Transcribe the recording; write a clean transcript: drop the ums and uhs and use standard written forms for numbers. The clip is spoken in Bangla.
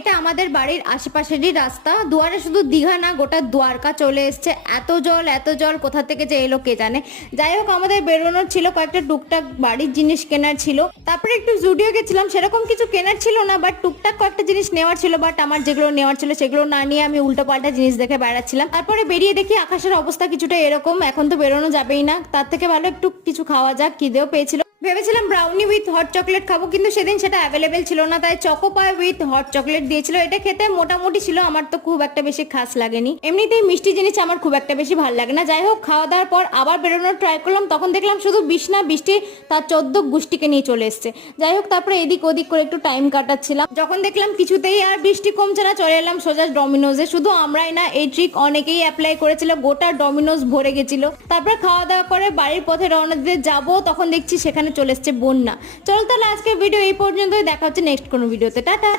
এটা আমাদের বাড়ির আশেপাশেরই রাস্তা। দুয়ারে শুধু দীঘা না, গোটা দ্বারকা চলে এসছে। এত জল কোথা থেকে যে এলো কে জানে। যাই হোক, আমাদের বেরোনোর ছিল, কয়েকটা টুকটাক বাড়ির জিনিস কেনার ছিল। তারপরে একটু জুডিও গেছিলাম, সেরকম কিছু কেনার ছিল না, বাট টুকটাক কয়েকটা জিনিস নেওয়ার ছিল। বাট আমার যেগুলো নেওয়ার ছিল সেগুলো না নিয়ে আমি উল্টো পাল্টা জিনিস দেখে বেড়াচ্ছিলাম। তারপরে বেরিয়ে দেখি আকাশের অবস্থা কিছুটা এরকম, এখন তো বেরোনো যাবেই না, তার থেকে ভালো একটু কিছু খাওয়া যাক। খিদেও পেয়েছিল, ভেবেছিলাম ব্রাউনি উইথ হট চকলেট খাবো, কিন্তু সেদিন সেটা অ্যাভেলেবেল ছিল না, তাই choco pi with hot chocolate দিয়েছিল। এটা খেতে মোটামুটি ছিল, আমার তো খুব একটা বেশি খাস লাগেনি। এমনিতেই মিষ্টি জিনিস আমার খুব একটা বেশি ভালো লাগে না। যাই হোক, খাওয়া দাওয়ার পর আবার বেরোনোর ট্রাই করলাম, তখন দেখলাম শুধু বৃষ্টি তার 14 গোষ্ঠীকে নিয়ে চলে এসছে। যাই হোক, তারপরে এদিক ওদিক করে একটু টাইম কাটাচ্ছিলাম। যখন দেখলাম কিছুতেই আর বৃষ্টি কমছে না, চলে এলাম সোজা ডমিনোজে। শুধু আমরাই না, এই ট্রিক অনেকেই অ্যাপ্লাই করেছিল, গোটা ডমিনোজ ভরে গেছিল। তারপর খাওয়া দাওয়া করে বাড়ির পথে রওনা দিতে যাবো, তখন দেখছি সেখানে চলে এসছে বন্যা। চলো তাহলে আজকের ভিডিও এই পর্যন্তই, দেখা হচ্ছে নেক্সট কোনো ভিডিওতে। টাটা।